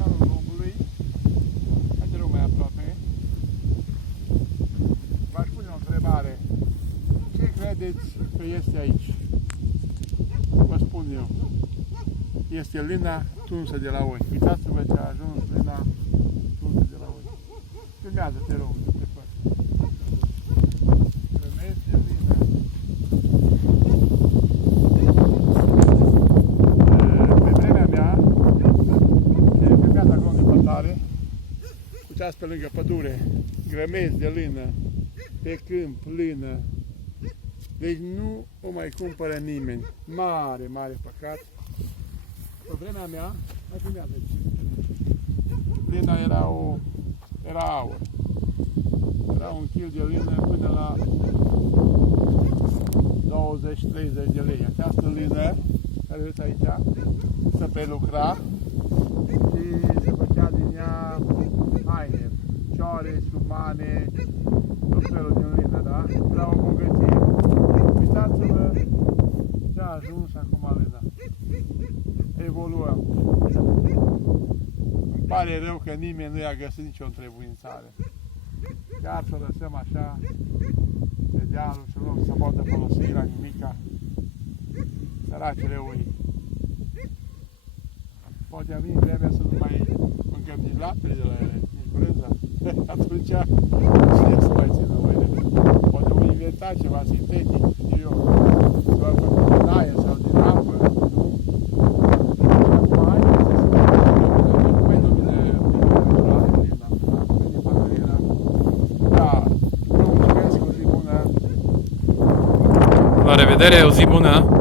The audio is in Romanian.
dealul lungului, haide rog mai aproape. V-aș pune o întrebare. Ce credeți că este aici? Vă spun eu. Este lina tunsă de la oi. Uitați-vă ce a ajuns lina tunsă de la oi. Filmează, te rog, te poți. Grămezi de lină. Pe vremea mea, se filmează acolo în depărtare, uitați pe lângă pădure, grămezi de lină, pe câmp, lină. Deci nu o mai cumpără nimeni. Mare, mare păcat. Pe vremea mea, mai filmează aici. Lina era aur. Era un kil de lină până la 20-30 de lei. Această lină, care vedeți aici, se prelucra și se făcea din ea haine, cioare, șumane, tot felul din lină, da? Era o bogăție. Uitați-vă ce a ajuns acum lina. Evoluăm. Îmi pare rău că nimeni nu i-a găsit nicio întrebuințare. Chiar să o lăsăm așa pe dealul și loc să poată folosi la nimica. Săracele ui. Poate a venit vremea să nu mai mâncăm nici laptele de la ele, nici brânza. Atunci cine să mai țină oile? Poate o inventa ceva sintetic, știu eu. Sau din aer sau din apă. La revedere, o zi bună!